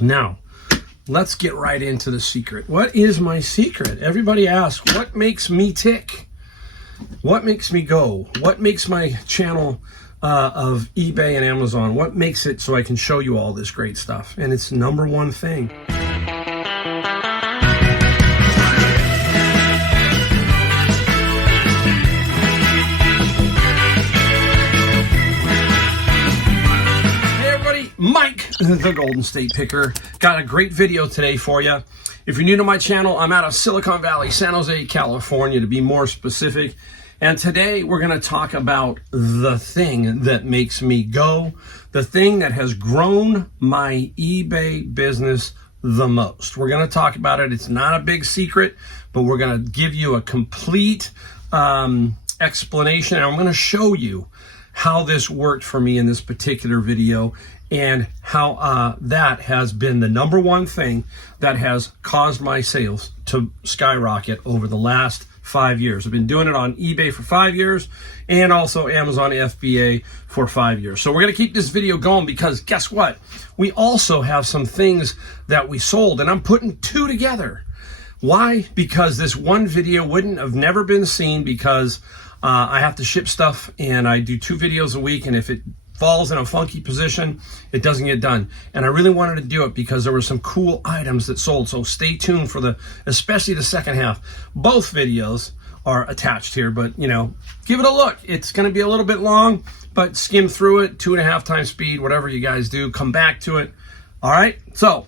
Now, let's get right into the secret. What is my secret? Everybody asks, what makes me tick? What makes me go? What makes my channel of eBay and Amazon? What makes it so I can show you all this great stuff? And it's number one thing. Mike, the Golden State Picker, got a great video today for you. If you're new to my channel, I'm out of Silicon Valley, San Jose, California, to be more specific. And today we're going to talk about the thing that makes me go, the thing that has grown my eBay business the most. We're going to talk about it. It's not a big secret, but we're going to give you a complete explanation. And I'm going to show you how this worked for me in this particular video, and how that has been the number one thing that has caused my sales to skyrocket over the last 5 years. I've been doing it on eBay for 5 years and also Amazon FBA for 5 years. So we're going to keep this video going because guess what? We also have some things that we sold, and I'm putting two together. Why? Because this one video wouldn't have never been seen because I have to ship stuff and I do 2 videos a week, and if it falls in a funky position, it doesn't get done. And I really wanted to do it because there were some cool items that sold. So stay tuned for especially the second half. Both videos are attached here, but give it a look. It's going to be a little bit long, but skim through it, 2.5 times speed, whatever you guys do, come back to it. All right. So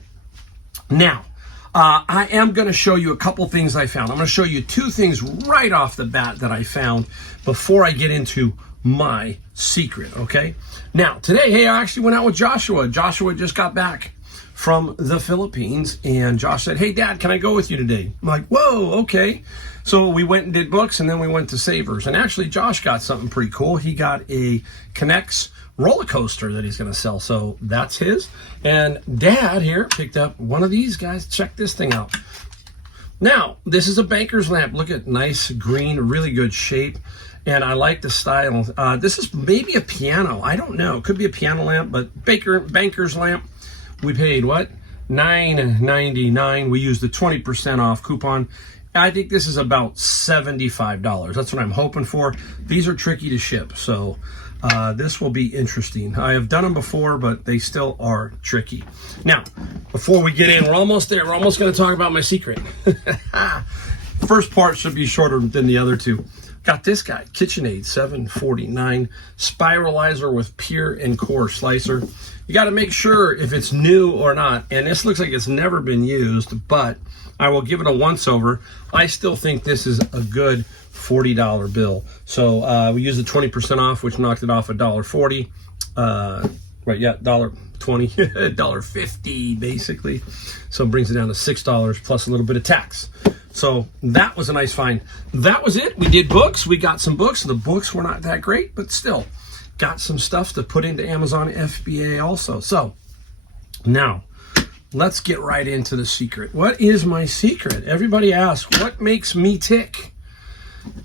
now I am going to show you a couple things I found. I'm going to show you 2 things right off the bat that I found before I get into my secret, okay? Now, today, hey, I actually went out with Joshua. Joshua just got back from the Philippines, and Josh said, hey, Dad, can I go with you today? I'm like, whoa, okay. So we went and did books, and then we went to Savers. And actually, Josh got something pretty cool. He got a Connects roller coaster that he's going to sell. So that's his. And Dad here picked up one of these guys. Check this thing out. Now, this is a banker's lamp. Look at nice green, really good shape. And I like the style. This is maybe a piano. I don't know. It could be a piano lamp, but banker's lamp. We paid what? $9.99. We used the 20% off coupon. I think this is about $75. That's what I'm hoping for. These are tricky to ship, so this will be interesting. I have done them before, but they still are tricky. Now, before we get in, we're almost there. We're almost going to talk about my secret. First part should be shorter than the other two. Got this guy, KitchenAid, $7.49, spiralizer with pure and core slicer. You got to make sure if it's new or not, and this looks like it's never been used, but I will give it a once over. I still think this is a good $40 bill. So we used the 20% off, which knocked it off $1.40. Right, yeah, $1.20, $1.50 basically. So it brings it down to $6 plus a little bit of tax. So that was a nice find. That was it. We did books. We got some books. The books were not that great, but still got some stuff to put into Amazon FBA also. So now let's get right into the secret. What is my secret? Everybody asks, what makes me tick?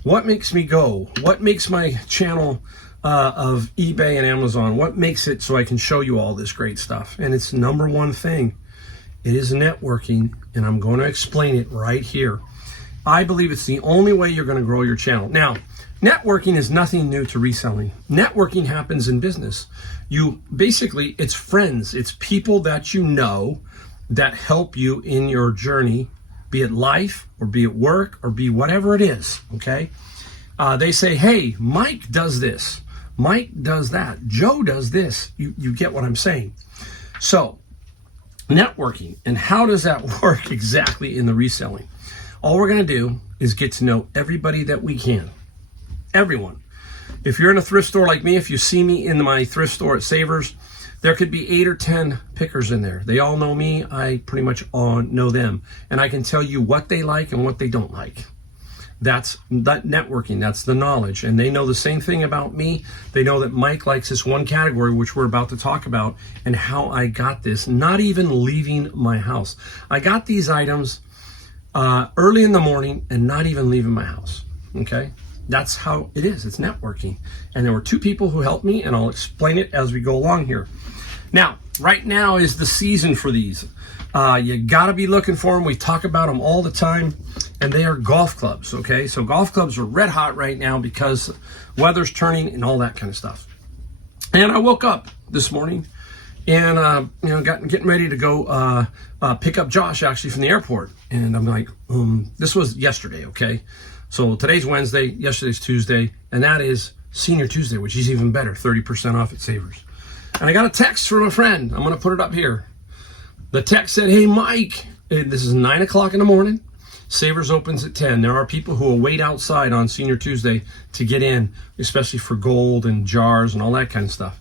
What makes me go? What makes my channel of eBay and Amazon? What makes it so I can show you all this great stuff? And it's number one thing. It is networking, and I'm going to explain it right here. I believe it's the only way you're going to grow your channel. Now, networking is nothing new to reselling. Networking happens in business. It's friends. It's people that you know that help you in your journey, be it life or be it work or be whatever it is, okay? They say, hey, Mike does this. Mike does that. Joe does this. You get what I'm saying. So, networking, and how does that work exactly in the reselling? All we're going to do is get to know everybody that we can. Everyone. If you're in a thrift store like me, if you see me in my thrift store at Savers, there could be 8 or 10 pickers in there. They all know me. I pretty much all know them. And I can tell you what they like and what they don't like. That's that networking. That's the knowledge. And they know the same thing about me. They know that Mike likes this one category, which we're about to talk about, and how I got this, not even leaving my house. I got these items early in the morning and not even leaving my house, okay? That's how it is. It's networking. And there were 2 people who helped me, and I'll explain it as we go along here. Now, right now is the season for these. You got to be looking for them. We talk about them all the time, and they are golf clubs, okay? So golf clubs are red hot right now because weather's turning and all that kind of stuff. And I woke up this morning and, getting ready to go pick up Josh actually from the airport. And I'm like, this was yesterday, okay? So today's Wednesday, yesterday's Tuesday, and that is Senior Tuesday, which is even better, 30% off at Savers. And I got a text from a friend. I'm going to put it up here. The text said, hey, Mike, this is 9 o'clock in the morning. Savers opens at 10. There are people who will wait outside on Senior Tuesday to get in, especially for gold and jars and all that kind of stuff.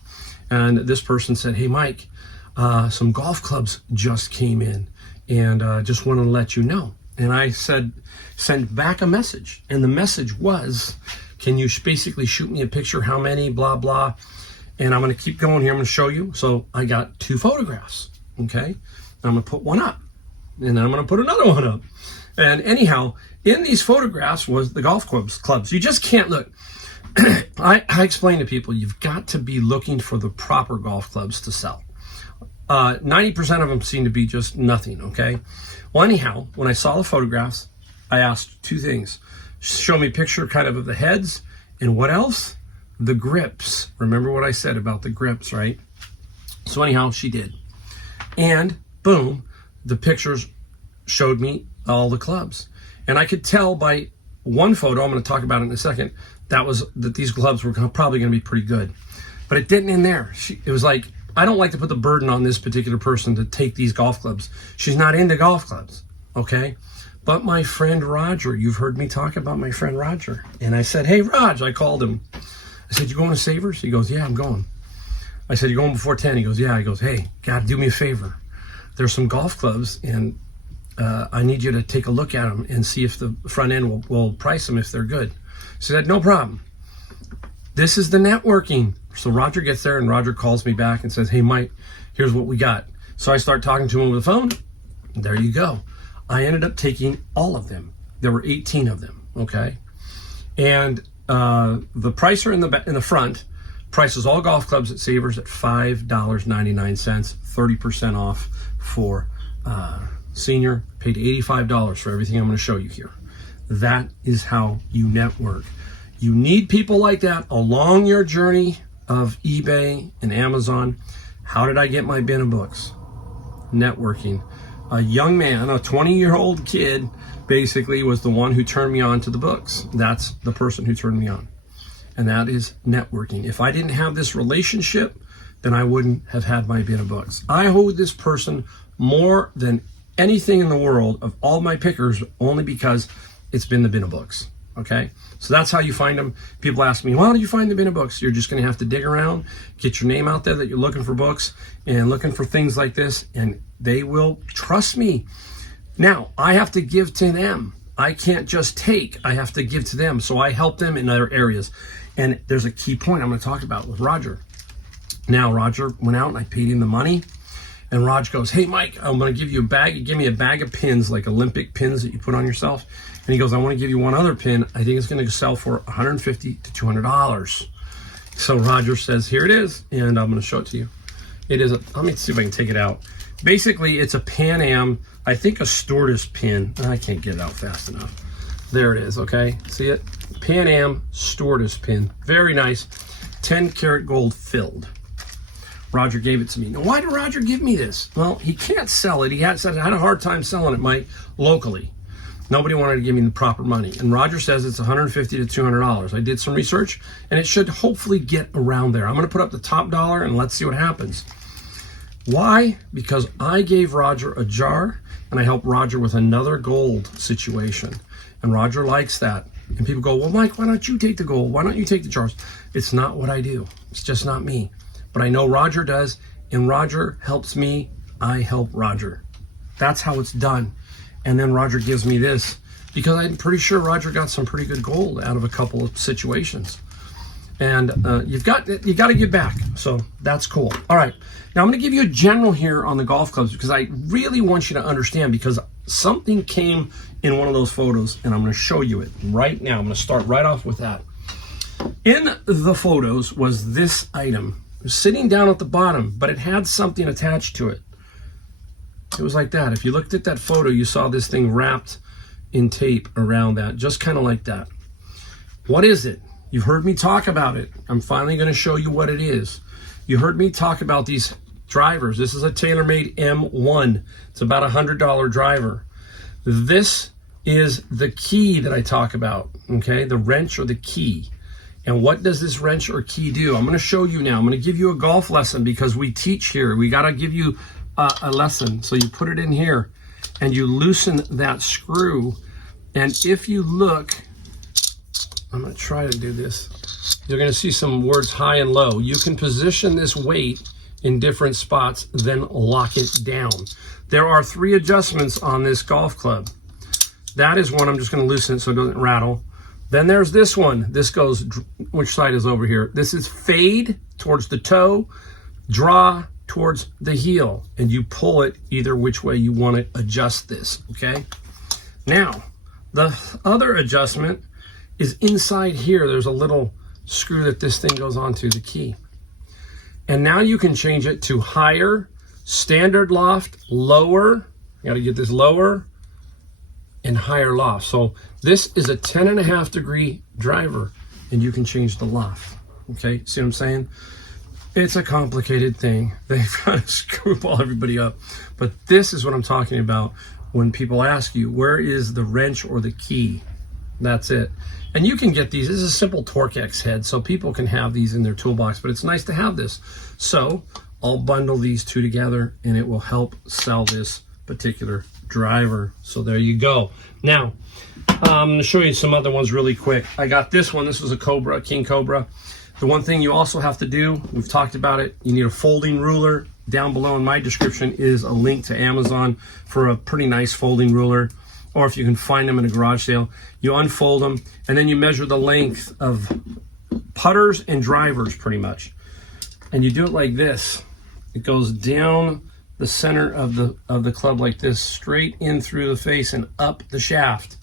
And this person said, hey, Mike, some golf clubs just came in and just wanted to let you know. And I said, send back a message. And the message was, can you basically shoot me a picture, how many, blah, blah. And I'm going to keep going here. I'm going to show you. So I got 2 photographs, okay? I'm going to put one up, and then I'm going to put another one up. And anyhow, in these photographs was the golf clubs. You just can't look. I explain to people, you've got to be looking for the proper golf clubs to sell. 90% of them seem to be just nothing, okay? Well, anyhow, when I saw the photographs, I asked 2 things. Show me a picture kind of the heads, and what else? The grips. Remember what I said about the grips, right? So anyhow, she did. And boom, the pictures showed me all the clubs. And I could tell by one photo, I'm going to talk about it in a second, that these clubs were probably going to be pretty good. But it didn't end there. It was like, I don't like to put the burden on this particular person to take these golf clubs. She's not into golf clubs, okay? But my friend Roger, you've heard me talk about my friend Roger. And I said, hey, Raj, I called him. I said, you going to Savers? He goes, yeah, I'm going. I said, you going before 10? He goes, yeah. He goes, hey, God, do me a favor. There's some golf clubs, and I need you to take a look at them and see if the front end will price them if they're good. So I said, no problem. This is the networking. So Roger gets there, and Roger calls me back and says, hey, Mike, here's what we got. So I start talking to him over the phone. There you go. I ended up taking all of them. There were 18 of them, okay? And the pricer in the front prices all golf clubs at Savers at $5.99, 30% off for senior. Paid $85 for everything I'm going to show you here. That is how you network. You need people like that along your journey of eBay and Amazon. How did I get my bin of books? Networking. A young man, a 20-year-old kid, basically was the one who turned me on to the books. That's the person who turned me on. And that is networking. If I didn't have this relationship, then I wouldn't have had my bin of books. I owe this person more than anything in the world of all my pickers, only because it's been the bin of books. Okay? So that's how you find them. People ask me, well, how do you find the bin of books? You're just going to have to dig around, get your name out there that you're looking for books and looking for things like this, and they will trust me. Now, I have to give to them. I can't just take. I have to give to them. So I help them in other areas. And there's a key point I'm going to talk about with Roger. Now, Roger went out and I paid him the money. And Raj goes, hey, Mike, I'm going to give you a bag. You give me a bag of pins, like Olympic pins that you put on yourself. And he goes, I want to give you one other pin. I think it's going to sell for $150 to $200. So Roger says, here it is. And I'm going to show it to you. It is let me see if I can take it out. Basically, it's a Pan Am, I think a Stewardess pin. I can't get it out fast enough. There it is, okay? See it? Pan Am Stewardess pin. Very nice. 10 karat gold filled. Roger gave it to me. Now, why did Roger give me this? Well, he can't sell it. He had a hard time selling it, Mike, locally. Nobody wanted to give me the proper money. And Roger says it's $150 to $200. I did some research, and it should hopefully get around there. I'm going to put up the top dollar, and let's see what happens. Why? Because I gave Roger a jar, and I helped Roger with another gold situation. And Roger likes that. And people go, well, Mike, why don't you take the gold? Why don't you take the jars? It's not what I do. It's just not me. But I know Roger does, and Roger helps me. I help Roger. That's how it's done. And then Roger gives me this, because I'm pretty sure Roger got some pretty good gold out of a couple of situations. And you've got to give back. So that's cool. All right. Now I'm going to give you a general here on the golf clubs, because I really want you to understand, because something came in one of those photos, and I'm going to show you it right now. I'm going to start right off with that. In the photos was this item. It was sitting down at the bottom, but it had something attached to it. It was like that. If you looked at that photo, you saw this thing wrapped in tape around that, just kind of like that. What is it? You've heard me talk about it. I'm finally going to show you what it is. You heard me talk about these drivers. This is a TaylorMade M1. It's about $100 driver. This is the key that I talk about, okay? The wrench or the key. And what does this wrench or key do? I'm going to show you now. I'm going to give you a golf lesson because we teach here. We got to give you a lesson. So you put it in here and you loosen that screw. And if you look, I'm going to try to do this. You're going to see some words high and low. You can position this weight in different spots, then lock it down. There are 3 adjustments on this golf club. That is one. I'm just going to loosen it so it doesn't rattle. Then there's this one. This goes, which side is over here? This is fade towards the toe, draw towards the heel, and you pull it either which way you want to adjust this, okay? Now, the other adjustment is inside here. There's a little screw that this thing goes onto, the key. And now you can change it to higher, standard loft, lower. You got to get this lower and higher loft. So this is a 10.5 degree driver and you can change the loft. Okay, see what I'm saying? It's a complicated thing. They try to screwball everybody up. But this is what I'm talking about when people ask you, where is the wrench or the key? That's it. And you can get these. This is a simple Torque-X head, so people can have these in their toolbox, but it's nice to have this. So I'll bundle these 2 together and it will help sell this particular driver. So there you go. Now, I'm going to show you some other ones really quick. I got this one. This was a Cobra, King Cobra. The one thing you also have to do, we've talked about it, you need a folding ruler. Down below in my description is a link to Amazon for a pretty nice folding ruler. Or if you can find them in a garage sale, you unfold them and then you measure the length of putters and drivers pretty much. And you do it like this. It goes down the center of the club like this, straight in through the face and up the shaft.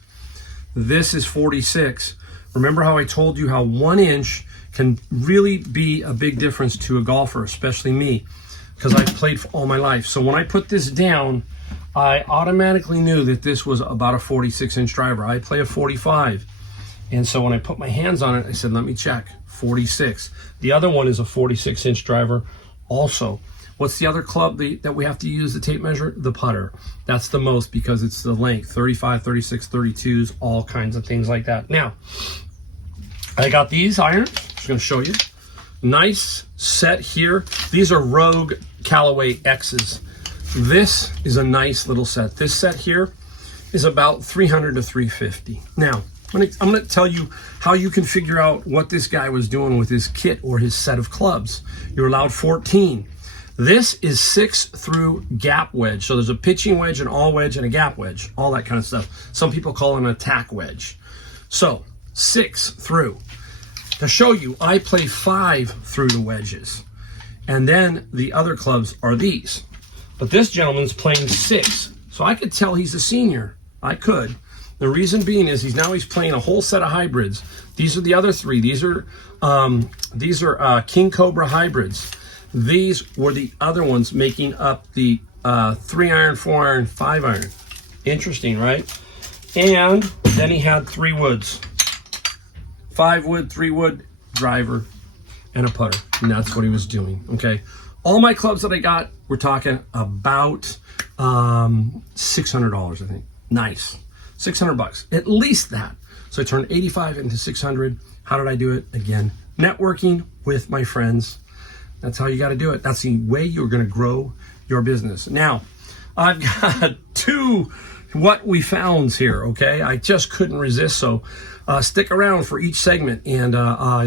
This is 46. Remember how I told you how 1 inch can really be a big difference to a golfer, especially me, because I've played for all my life. So when I put this down, I automatically knew that this was about a 46-inch driver. I play a 45. And so when I put my hands on it, I said, let me check, 46. The other one is a 46-inch driver also. What's the other club that we have to use the tape measure? The putter. That's the most because it's the length, 35, 36, 32s, all kinds of things like that. Now, I got these irons. I'm just going to show you. Nice set here. These are Rogue Callaway X's. This is a nice little set. This set here is about $300 to $350. Now, I'm going to tell you how you can figure out what this guy was doing with his kit or his set of clubs. You're allowed 14. This is 6 through gap wedge. So there's a pitching wedge, an all wedge, and a gap wedge, all that kind of stuff. Some people call it an attack wedge. So 6 through. To show you, I play 5 through the wedges. And then the other clubs are these. But this gentleman's playing 6. So I could tell he's a senior. I could. The reason being is he's playing a whole set of hybrids. These are the other 3. These are King Cobra hybrids. These were the other ones making up the 3-iron, 4-iron, 5-iron. Interesting, right? And then he had 3 woods. 5 wood, 3 wood, driver, and a putter. And that's what he was doing, okay? All my clubs that I got, we're talking about $600, I think. Nice. $600, at least that. So I turned 85 into 600. How did I do it? Again, networking with my friends. That's how you got to do it. That's the way you're going to grow your business. Now, I've got 2 what we founds here, okay? I just couldn't resist, so stick around for each segment. And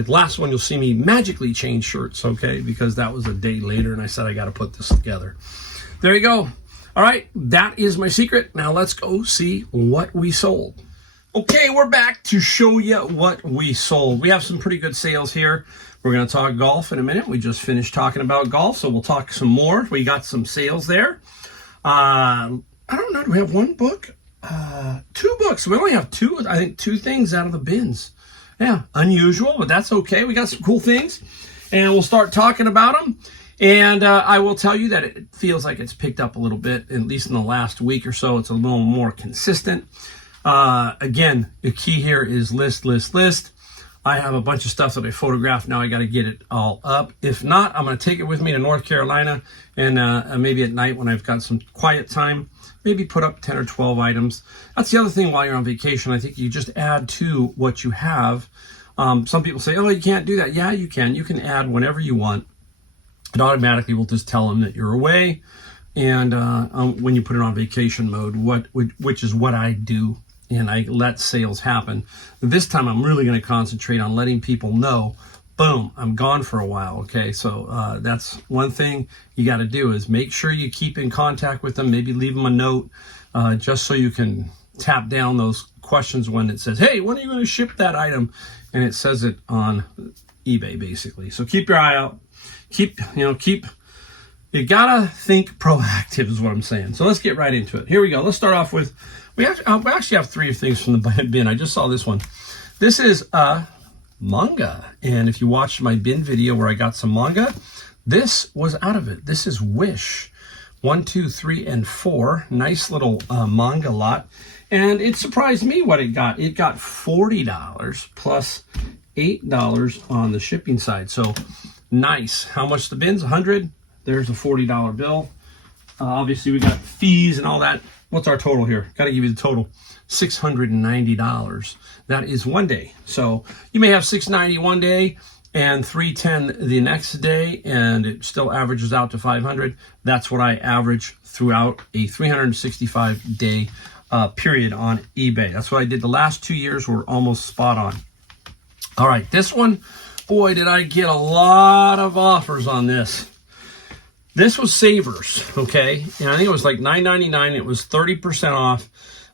last one, you'll see me magically change shirts, okay? Because that was a day later, and I said I got to put this together. There you go. All right, that is my secret. Now let's go see what we sold. Okay, we're back to show you what we sold. We have some pretty good sales here. We're going to talk golf in a minute. We just finished talking about golf, so we'll talk some more. We got some sales there. I don't know. Do we have 1 book? 2 books. We only have 2, I think 2 things out of the bins. Yeah, unusual, but that's okay. We got some cool things. and we'll start talking about them. And I will tell you that it feels like it's picked up a little bit, at least in the last week or so. It's a little more consistent. Again, the key here is list, list, list. I have a bunch of stuff that I photographed. Now I got to get it all up. If not, I'm going to take it with me to North Carolina, and maybe at night when I've got some quiet time, maybe put up 10 or 12 items. That's the other thing while you're on vacation. I think you just add to what you have. Some people say, oh, you can't do that. Yeah, you can. You can add whenever you want. It automatically will just tell them that you're away. And when you put it on vacation mode, which is what I do, and I let sales happen. This time I'm really going to concentrate on letting people know, boom, I'm gone for a while. Okay, so that's one thing you got to do is make sure you keep in contact with them. Maybe leave them a note just so you can tap down those questions when it says, hey, when are you going to ship that item? And it says it on eBay basically. So keep your eye out. You gotta think proactive is what I'm saying. So let's get right into it. Here we go. Let's start off with, we actually have 3 things from the bin. I just saw this one. This is manga. And if you watched my bin video where I got some manga, this was out of it. This is Wish. 1, 2, 3, and 4. Nice little manga lot. And it surprised me what it got. It got $40 plus $8 on the shipping side. So nice. How much the bin's? 100. There's a $40 bill. Obviously, we got fees and all that. What's our total here? Got to give you the total. $690. That is one day. So you may have $690 one day and $310 the next day, and it still averages out to $500. That's what I average throughout a 365-day period on eBay. That's what I did the last 2 years. Were almost spot on. All right, this one, boy, did I get a lot of offers on this. This was Savers, okay? And I think it was like $9.99. It was 30% off.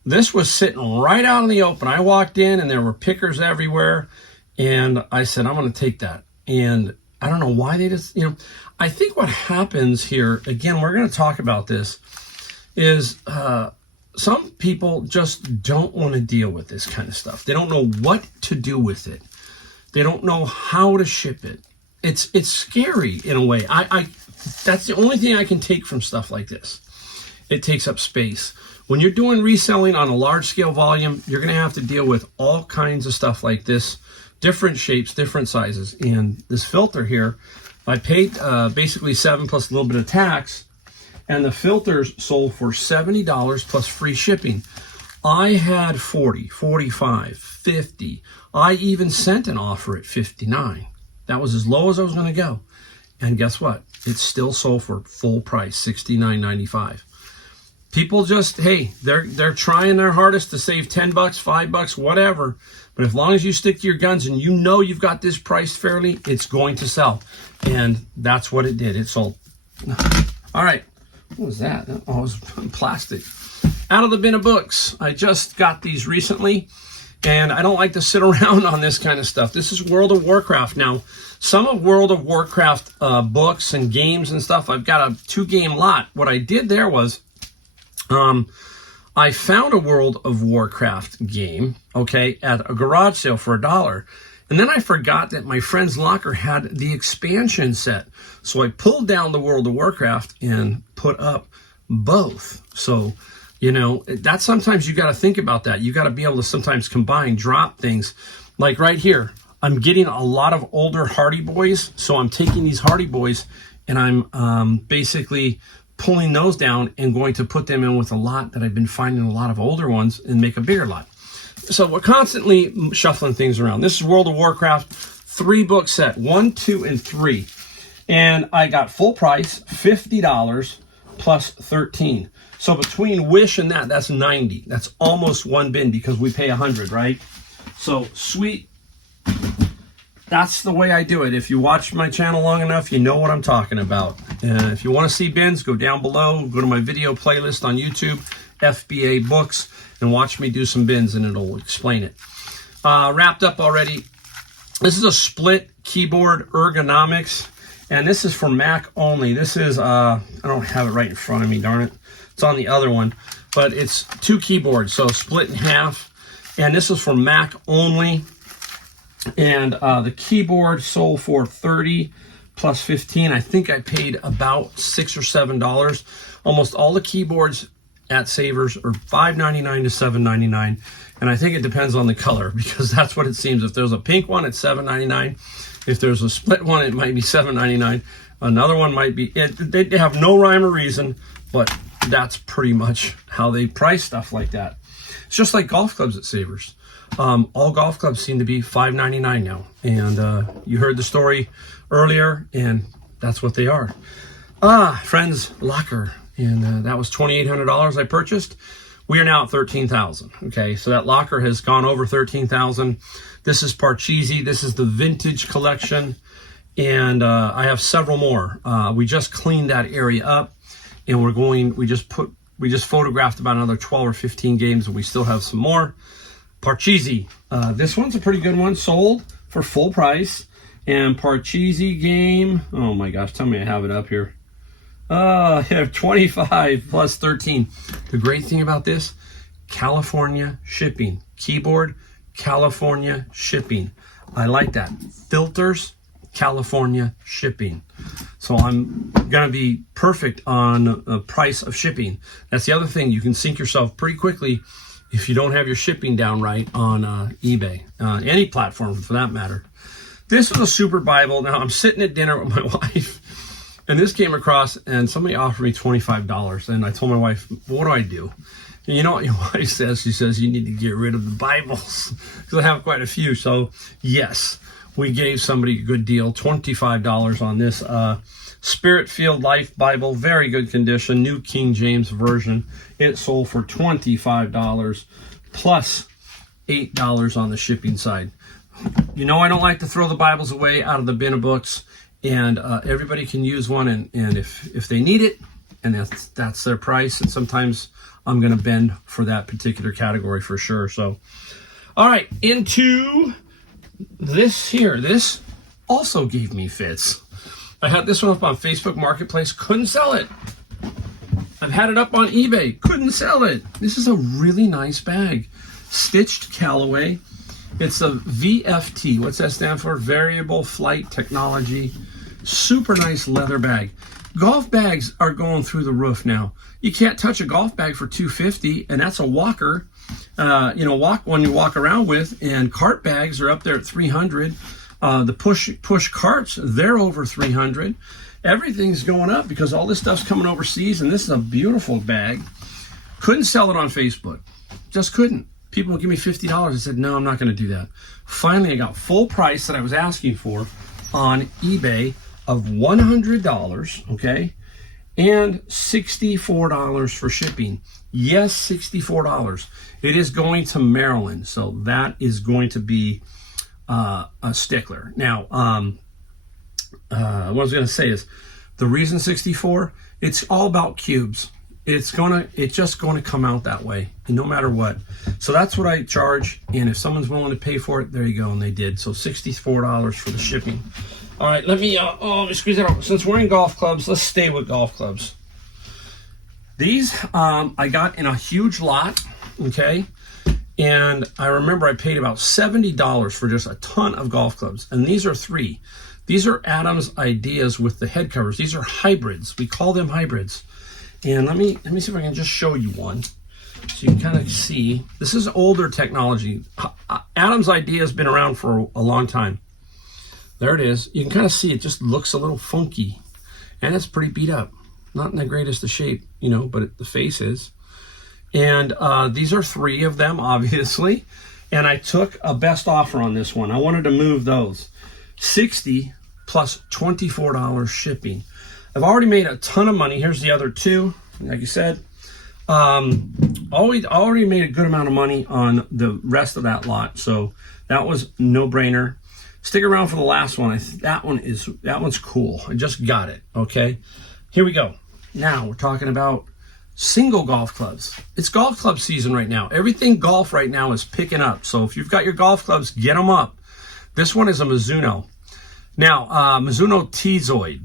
This was sitting right out in the open. I walked in and there were pickers everywhere. And I said, I'm going to take that. And I don't know why they just, I think what happens here, again, we're going to talk about this, is some people just don't want to deal with this kind of stuff. They don't know what to do with it. They don't know how to ship it. It's scary in a way. That's the only thing I can take from stuff like this. It takes up space. When you're doing reselling on a large scale volume, you're going to have to deal with all kinds of stuff like this, different shapes, different sizes. And this filter here, I paid basically $7 plus a little bit of tax, and the filters sold for $70 plus free shipping. I had $40, $45, $50. I even sent an offer at $59. That was as low as I was going to go. And guess what? It's still sold for full price, $69.95. People just, hey, they're trying their hardest to save $10, $5, whatever. But as long as you stick to your guns and you know you've got this priced fairly, it's going to sell. And that's what it did. It sold. All right. What was that? Oh, it was plastic. Out of the bin of books. I just got these recently. And I don't like to sit around on this kind of stuff. This is World of Warcraft. Now, some of World of Warcraft books and games and stuff, I've got a 2-game lot. What I did there was I found a World of Warcraft game, okay, at a garage sale for $1. And then I forgot that my friend's locker had the expansion set. So I pulled down the World of Warcraft and put up both. So, that's sometimes you got to think about that. You got to be able to sometimes combine, drop things. Like right here, I'm getting a lot of older Hardy Boys. So I'm taking these Hardy Boys and I'm basically pulling those down and going to put them in with a lot that I've been finding a lot of older ones and make a bigger lot. So we're constantly shuffling things around. This is World of Warcraft 3-book set, 1, 2, and 3. And I got full price, $50 plus $13. So between Wish and that's $90. That's almost one bin because we pay $100, right? So sweet. That's the way I do it. If you watch my channel long enough, you know what I'm talking about. If you want to see bins, go down below. Go to my video playlist on YouTube, FBA Books, and watch me do some bins, and it'll explain it. Wrapped up already. This is a split keyboard ergonomics, and this is for Mac only. This is, I don't have it right in front of me, darn it. It's on the other one, but it's 2 keyboards, so split in half. And this is for Mac only. And the keyboard sold for $30 plus 15. I think I paid about $6 or $7. Almost all the keyboards at Savers are $5.99 to $7.99, and I think it depends on the color, because that's what it seems. If there's a pink one, it's $7.99. If there's a split one, it might be $7.99. Another one might be, they have no rhyme or reason, but that's pretty much how they price stuff like that. It's just like golf clubs at Savers. All golf clubs seem to be $5.99 now, and you heard the story earlier, and that's what they are. Friends, locker, and that was $2,800 I purchased. We are now at $13,000. Okay, so that locker has gone over $13,000. This is Parcheesi. This is the vintage collection, and I have several more. We just cleaned that area up, and we just photographed about another 12 or 15 games, and we still have some more. Parcheesi. This one's a pretty good one. Sold for full price. And Parcheesi game. Oh my gosh, tell me I have it up here. I have 25 plus 13. The great thing about this, California shipping. Keyboard, California shipping. I like that. Filters, California shipping. So I'm going to be perfect on the price of shipping. That's the other thing. You can sink yourself pretty quickly if you don't have your shipping down right on eBay. Any platform for that matter. This is a super Bible. Now I'm sitting at dinner with my wife, and this came across, and somebody offered me $25. And I told my wife, what do I do? And you know what your wife says? She says, you need to get rid of the Bibles, because I have quite a few. So yes, we gave somebody a good deal, $25 on this Spirit-Filled Life Bible, very good condition, New King James Version. It sold for $25 plus $8 on the shipping side. You know, I don't like to throw the Bibles away out of the bin of books, and everybody can use one, and if they need it, and that's their price, and sometimes I'm going to bend for that particular category for sure. So, all right, into this here. This also gave me fits. I had this one up on Facebook Marketplace, couldn't sell it. I've had it up on eBay, couldn't sell it. This is a really nice bag. Stitched Callaway. It's a VFT. What's that stand for? Variable Flight Technology. Super nice leather bag. Golf bags are going through the roof now. You can't touch a golf bag for $250, and that's a walker. One you walk around with, and cart bags are up there at $300. The push carts, they're over $300. Everything's going up because all this stuff's coming overseas, and this is a beautiful bag. Couldn't sell it on Facebook. Just couldn't. People would give me $50. I said, no, I'm not going to do that. Finally, I got full price that I was asking for on eBay of $100, okay, and $64 for shipping. Yes, $64. It is going to Maryland, so that is going to be a stickler. Now, what I was going to say is, the reason 64, it's all about cubes. It's just going to come out that way, and no matter what. So that's what I charge, and if someone's willing to pay for it, there you go, and they did. So $64 for the shipping. All right, let me squeeze it out. Since we're in golf clubs, let's stay with golf clubs. These I got in a huge lot, okay? And I remember I paid about $70 for just a ton of golf clubs, and these are 3. These are Adam's Ideas with the head covers. These are hybrids. We call them hybrids. And let me see if I can just show you one, so you can kind of see. This is older technology. Adam's Idea has been around for a long time. There it is. You can kind of see it just looks a little funky, and it's pretty beat up. Not in the greatest of shape, but the face is. And these are 3 of them, obviously. And I took a best offer on this one. I wanted to move those. $60 plus $24 shipping. I've already made a ton of money. Here's the other 2, like you said. Already made a good amount of money on the rest of that lot, so that was no-brainer. Stick around for the last one. That one's cool. I just got it. Okay, here we go. Now we're talking about single golf clubs. It's golf club season right now. Everything golf right now is picking up. So if you've got your golf clubs, get them up. This one is a Mizuno. Now, Mizuno T-Zoid.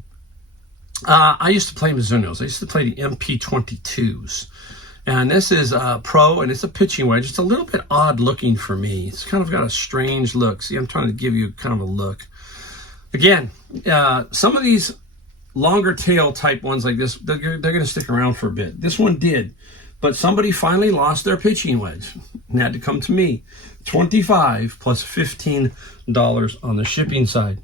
I used to play Mizunos. I used to play the MP22s. And this is a Pro, and it's a pitching wedge. It's a little bit odd looking for me. It's kind of got a strange look. See, I'm trying to give you kind of a look. Again, some of these longer tail type ones like this, they're going to stick around for a bit. This one did, but somebody finally lost their pitching wedge and had to come to me. $25 plus $15 on the shipping side.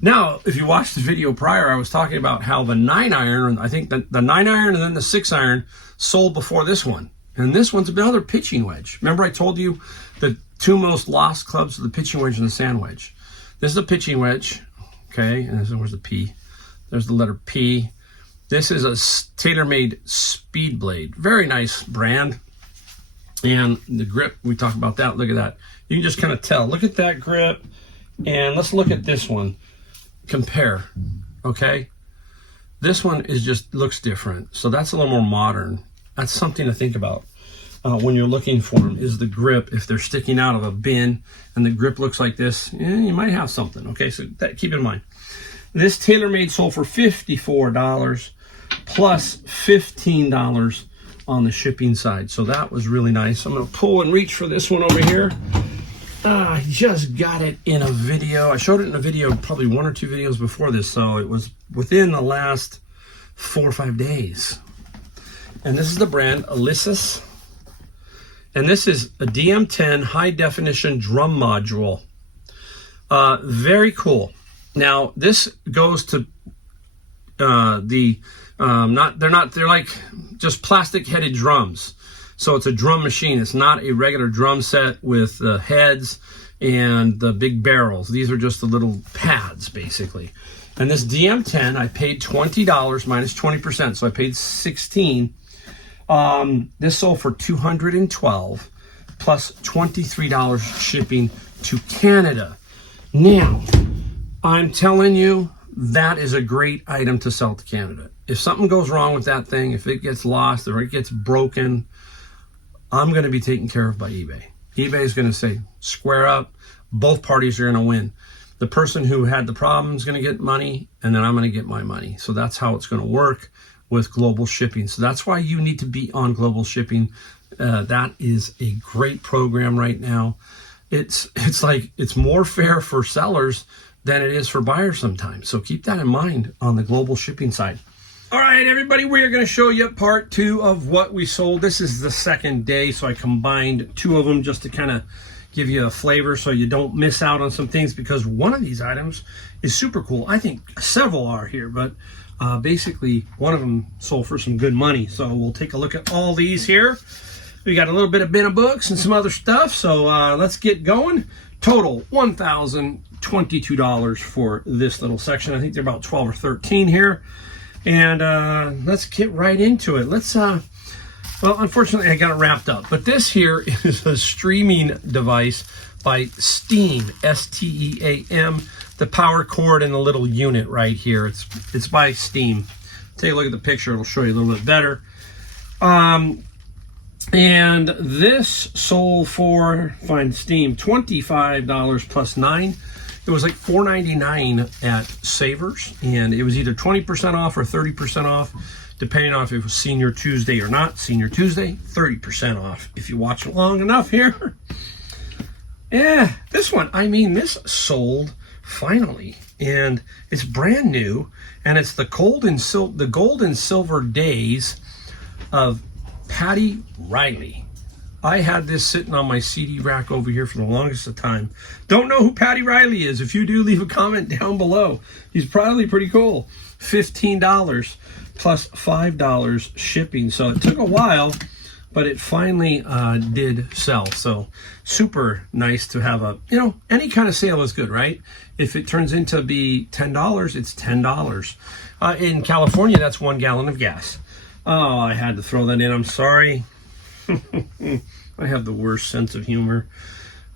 Now, if you watched the video prior, I was talking about how the 9-iron, I think the 9-iron and then the 6-iron sold before this one. And this one's another pitching wedge. Remember I told you the two most lost clubs are the pitching wedge and the sand wedge. This is a pitching wedge, okay, and where's the P? There's the letter P. This is a TaylorMade Speed Blade. Very nice brand. And the grip, we talked about that. Look at that. You can just kind of tell. Look at that grip. And let's look at this one. Compare, okay? This one is just looks different. So that's a little more modern. That's something to think about when you're looking for them, is the grip. If they're sticking out of a bin and the grip looks like this, you might have something, okay? So that, keep in mind. This TaylorMade sold for $54 plus $15 on the shipping side. So that was really nice. I'm going to pull and reach for this one over here. I just got it in a video. I showed it in a video probably 1 or 2 videos before this. So it was within the last 4 or 5 days. And this is the brand Elysis. And this is a DM10 high definition drum module. Very cool. Now this goes to they're like just plastic headed drums. So it's a drum machine. It's not a regular drum set with the heads and the big barrels. These are just the little pads basically. And this DM10, I paid $20 minus 20%. So I paid $16. This sold for $212 plus $23 shipping to Canada. Now, I'm telling you, that is a great item to sell to Canada. If something goes wrong with that thing, if it gets lost or it gets broken, I'm going to be taken care of by eBay. eBay is going to say, square up. Both parties are going to win. The person who had the problem is going to get money, and then I'm going to get my money. So that's how it's going to work with global shipping. So that's why you need to be on global shipping. That is a great program right now. It's like it's more fair for sellers than it is for buyers sometimes. So keep that in mind on the global shipping side. All right, everybody, we are going to show you part 2 of what we sold. This is the second day, so I combined 2 of them just to kind of give you a flavor so you don't miss out on some things, because one of these items is super cool. I think several are here, but basically one of them sold for some good money. So we'll take a look at all these here. We got a little bit of bin of books and some other stuff, so let's get going. Total $1,022 for this little section. I think they're about 12 or 13 here. And let's get right into it. Let's, well, unfortunately I got it wrapped up, but this here is a streaming device by Steam, S-T-E-A-M, the power cord and the little unit right here. It's by Steam. Take a look at the picture, it'll show you a little bit better. And this sold for, find Steam, $25 plus $9. It was like $4.99 at Savers, and it was either 20% off or 30% off, depending on if it was Senior Tuesday or not. Senior Tuesday, 30% off if you watch it long enough here. Yeah, this one, I mean, this sold finally, and it's brand new, and it's the gold and silver days of Patty Riley. I had this sitting on my CD rack over here for the longest of time. Don't know who Patty Riley is. If you do, leave a comment down below. He's probably pretty cool. $15 plus $5 shipping. So it took a while, but it finally did sell. So super nice to have a, you know, any kind of sale is good, right? If it turns into be $10, it's $10. In California, that's 1 gallon of gas. Oh, I had to throw that in. I'm sorry. I have the worst sense of humor.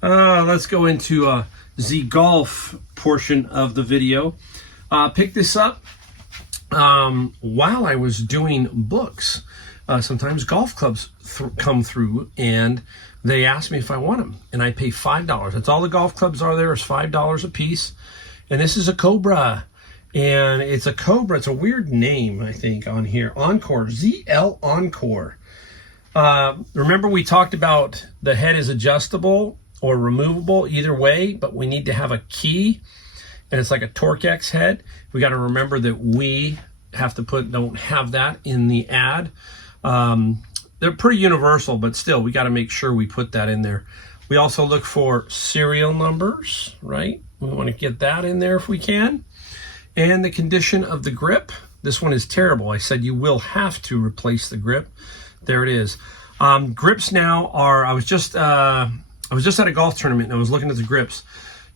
Let's go into the golf portion of the video. Pick this up while I was doing books. Sometimes golf clubs come through and they ask me if I want them, and I pay $5. That's all the golf clubs are there is $5 a piece. And this is a Cobra. And it's a Cobra. It's a weird name, I think, on here. Encore. ZL Encore. Remember we talked about the head is adjustable or removable either way, but we need to have a key. and it's like a Torque-X head. We got to remember that we have to don't have that in the ad. They're pretty universal, but still, we got to make sure we put that in there. We also look for serial numbers, right? We want to get that in there if we can. And the condition of the grip. This one is terrible. I said you will have to replace the grip. There it is. Grips now are, I was just at a golf tournament and I was looking at the grips.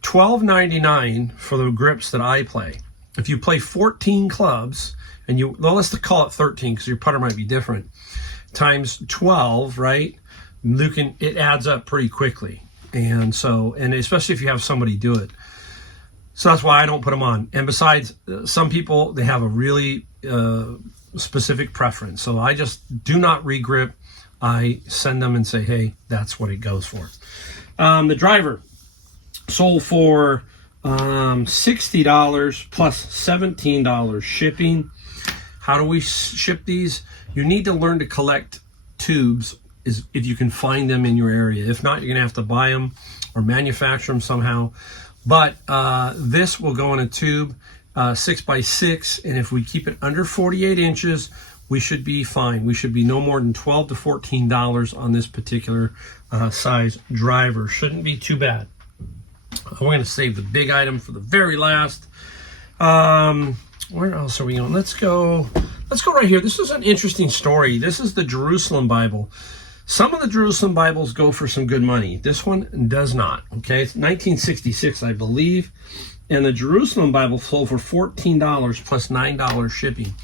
$12.99 for the grips that I play. If you play 14 clubs, and well, let's call it 13 because your putter might be different, times 12, right? It adds up pretty quickly. And especially if you have somebody do it. So that's why I don't put them on. And besides, some people, they have a really specific preference. So I just do not regrip. I send them and say, hey, that's what it goes for. The driver sold for $60 plus $17 shipping. How do we ship these? You need to learn to collect tubes if you can find them in your area. If not, you're going to have to buy them or manufacture them somehow. But this will go in a tube 6x6, and if we keep it under 48 inches, we should be fine. We should be no more than $12 to $14 on this particular size driver. Shouldn't be too bad. We're going to save the big item for the very last. Where else are we going? Let's go right here. This is an interesting story. This is the Jerusalem Bible. Some of the Jerusalem Bibles go for some good money. This one does not. Okay, it's 1966, I believe. And the Jerusalem Bible sold for $14 plus $9 shipping.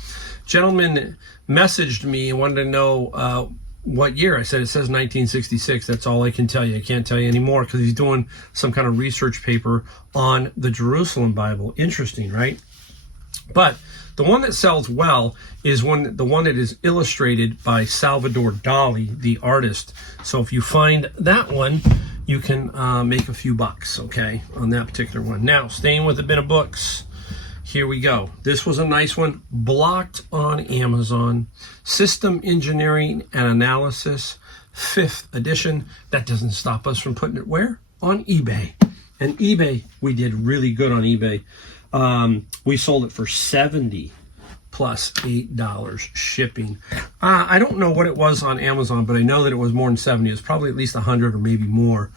Gentleman messaged me and wanted to know what year. I said, it says 1966. That's all I can tell you. I can't tell you anymore because he's doing some kind of research paper on the Jerusalem Bible. Interesting, right? But the one that sells well is the one that is illustrated by Salvador Dali, the artist. So if you find that one, you can make a few bucks, okay, on that particular one. Now, staying with a bit of books, here we go. This was a nice one, blocked on Amazon. System Engineering and Analysis, 5th edition. That doesn't stop us from putting it where? On eBay. And eBay, we did really good on eBay. We sold it for $70 plus $8 shipping. I don't know what it was on Amazon, but I know that it was more than 70. It was probably at least 100 or maybe more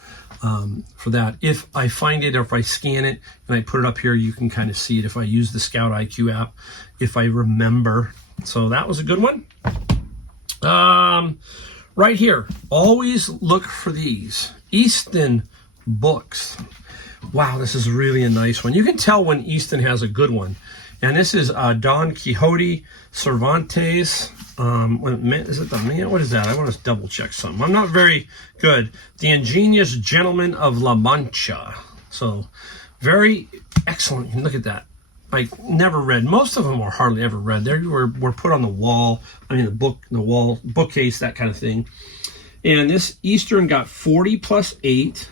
for that. If I find it or if I scan it and I put it up here, you can kind of see it if I use the Scout IQ app, if I remember. So that was a good one. Right here, always look for these. Easton Books. Wow, this is really a nice one. You can tell when Easton has a good one. And this is Don Quixote Cervantes. Is it the man? What is that? I want to double check something. I'm not very good. The Ingenious Gentleman of La Mancha. So very excellent. Look at that. I never read. Most of them are hardly ever read. They were put on the wall. I mean, the wall, bookcase, that kind of thing. And this Eastern got 40 plus 8.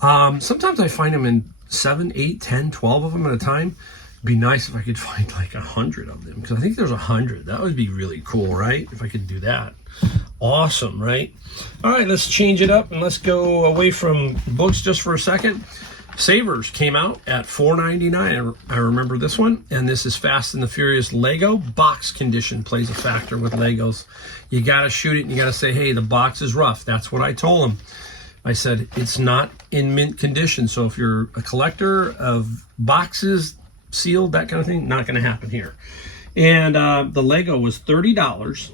Sometimes I find them in 7, 8, 10, 12 of them at a time. It'd be nice if I could find like 100 of them, because I think there's 100. That would be really cool, right? If I could do that. Awesome, right? All right, let's change it up and let's go away from books just for a second. Savers came out at $4.99. I remember this one, and this is Fast and the Furious Lego. Box condition plays a factor with Legos. You got to shoot it and you got to say, hey, the box is rough. That's what I told them. I said, it's not in mint condition. So if you're a collector of boxes, sealed, that kind of thing, not going to happen here. And the Lego was $30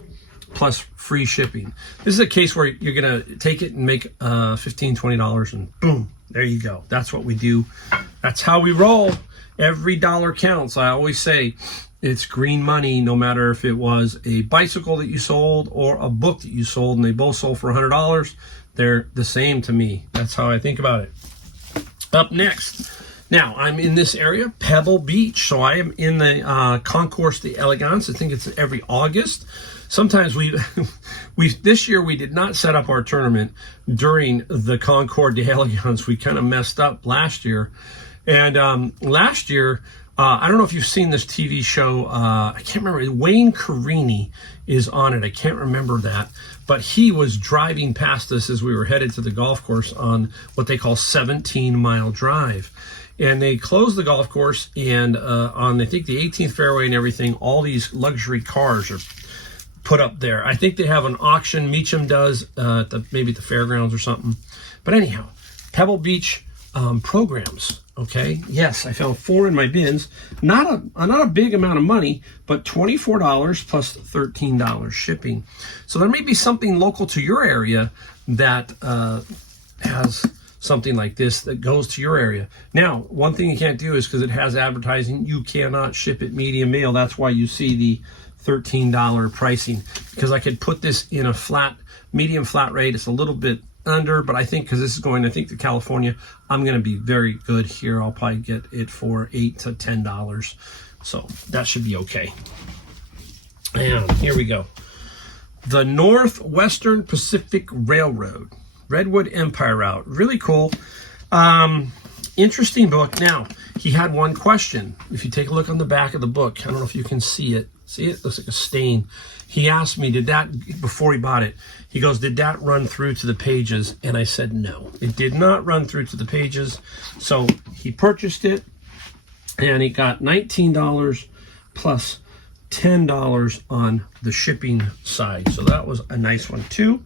plus free shipping. This is a case where you're going to take it and make $15, $20 and boom, there you go. That's what we do. That's how we roll. Every dollar counts. I always say it's green money, no matter if it was a bicycle that you sold or a book that you sold, and they both sold for $100. They're the same to me. That's how I think about it. Up next, now I'm in this area, Pebble Beach. So I am in the Concours d'Elegance. I think it's every August. Sometimes this year we did not set up our tournament during the Concours d'Elegance. We kind of messed up last year. And last year, I don't know if you've seen this TV show. I can't remember. Wayne Carini is on it. I can't remember that. But he was driving past us as we were headed to the golf course on what they call 17-mile drive. And they closed the golf course, and on, I think, the 18th fairway and everything, all these luxury cars are put up there. I think they have an auction. Meacham does, maybe at the fairgrounds or something. But anyhow, Pebble Beach programs. Okay, yes, I found 4 in my bins. Not a big amount of money, but $24 plus $13 shipping. So there may be something local to your area that has something like this that goes to your area. Now, one thing you can't do is, because it has advertising, you cannot ship it medium mail. That's why you see the $13 pricing, because I could put this in a medium flat rate. It's a little bit under, but I think because this is going, I think, to California, I'm going to be very good here. I'll probably get it for $8 to $10. So that should be okay. And here we go. The Northwestern Pacific Railroad, Redwood Empire Route. Really cool. Interesting book. Now, he had one question. If you take a look on the back of the book, I don't know if you can see it. See it? Looks like a stain. He asked me, before he bought it, he goes, did that run through to the pages? And I said, no, it did not run through to the pages. So he purchased it, and he got $19 plus $10 on the shipping side. So that was a nice one too.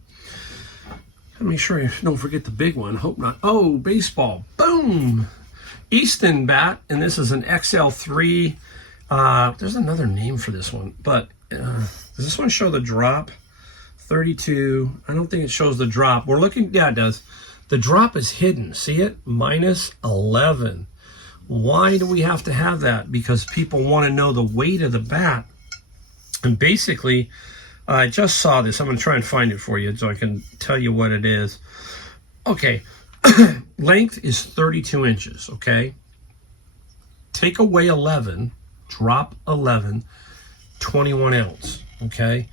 Let me make sure I don't forget the big one. Hope not. Oh, baseball. Boom. Easton bat, and this is an XL3. There's another name for this one, but does this one show the drop? 32. I don't think it shows the drop. We're looking, yeah, it does. The drop is hidden. See it? Minus 11. Why do we have to have that? Because people want to know the weight of the bat. And basically, I just saw this. I'm going to try and find it for you so I can tell you what it is. Okay. Length is 32 inches, okay? Take away 11, drop 11, 21 ounce, okay?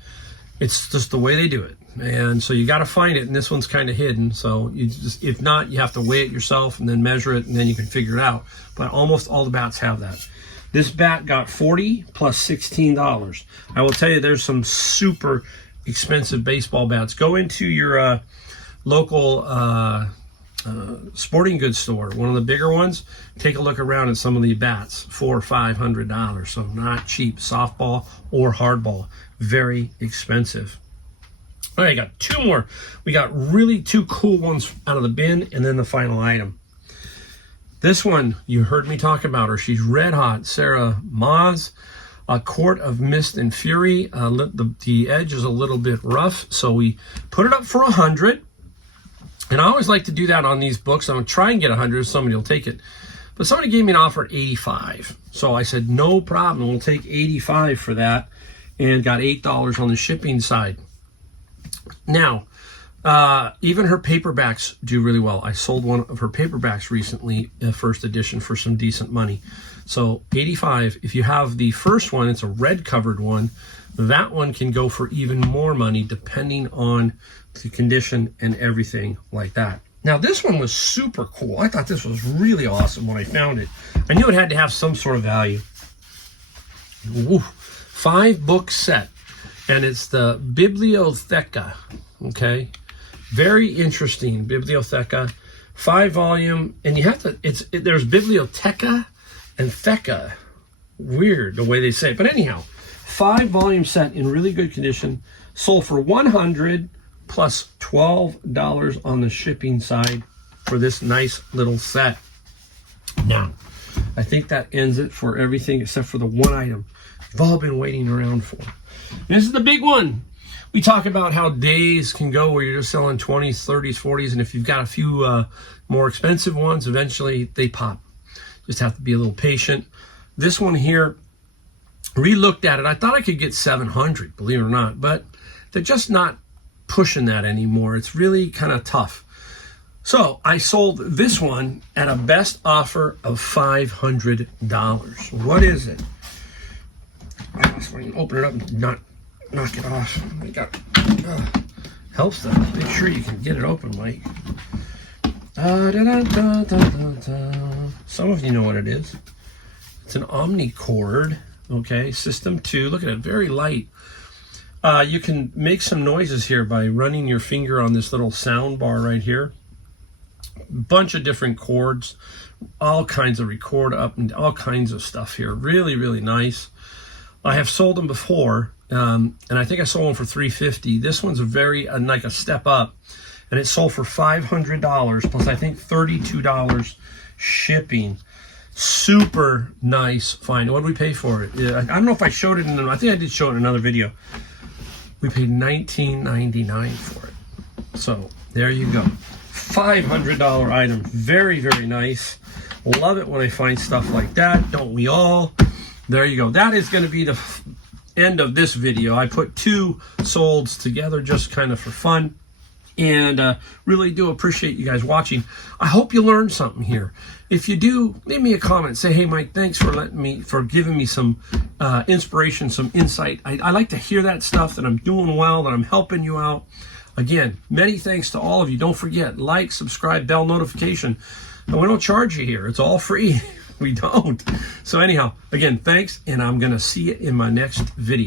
It's just the way they do it. And so you got to find it, and this one's kind of hidden. So you just, if not, you have to weigh it yourself and then measure it, and then you can figure it out. But almost all the bats have that. This bat got $40 plus $16. I will tell you, there's some super expensive baseball bats. Go into your local sporting goods store, one of the bigger ones. Take a look around at some of the bats, $400 or $500. So not cheap. Softball or hardball, very expensive. All right, I got 2 more. We got really 2 cool ones out of the bin, and then the final item. This one, you heard me talk about her. She's red hot. Sarah Maas, A Court of Mist and Fury. The edge is a little bit rough, so we put it up for 100. And I always like to do that on these books. I'm going to try and get 100. Somebody will take it. But somebody gave me an offer at 85. So I said, no problem. We'll take 85 for that. And got $8 on the shipping side. Now, even her paperbacks do really well. I sold one of her paperbacks recently, first edition, for some decent money. So 85. If you have the first one, it's a red covered one. That one can go for even more money depending on the condition and everything like that. Now, this one was super cool. I thought this was really awesome when I found it. I knew it had to have some sort of value. Woo. 5-book set, and it's the Bibliotheca. Okay, very interesting. Bibliotheca, 5-volume, and you have to. There's Biblioteca and Theca. Weird the way they say it, but anyhow, 5-volume set in really good condition. Sold for $100 plus $12 on the shipping side for this nice little set. Now, I think that ends it for everything except for the one item you've all been waiting around for. And this is the big one. We talk about how days can go where you're just selling 20s, 30s, 40s, and if you've got a few more expensive ones, eventually they pop. Just have to be a little patient. This one here, re-looked at it. I thought I could get 700, believe it or not, but they're just not pushing that anymore. It's really kind of tough. So I sold this one at a best offer of $500. What is it? I can open it up and not knock it off. Helps though. Make sure you can get it open, Mike. Some of you know what it is. It's an Omnicord. Okay, System 2. Look at it, very light. You can make some noises here by running your finger on this little sound bar right here. bunch of different cords, all kinds of record up and all kinds of stuff here. Really, really nice. I have sold them before, and I think I sold one for $350. This one's a very like a step up, and it sold for $500 plus I think $32 shipping. Super nice find. What did we pay for it? I don't know if I showed it I think I did show it in another video. We paid $19.99 for it. So there you go. $500 item. Very, very nice. Love it when I find stuff like that. Don't we all? There you go. That is going to be the end of this video. I put two solds together just kind of for fun. And really do appreciate you guys watching. I hope you learned something here. If you do, leave me a comment. Say, hey, Mike, thanks for giving me some inspiration, some insight. I like to hear that stuff, that I'm doing well, that I'm helping you out. Again, many thanks to all of you. Don't forget, like, subscribe, bell notification. And we don't charge you here. It's all free. We don't. So anyhow, again, thanks, and I'm going to see you in my next video.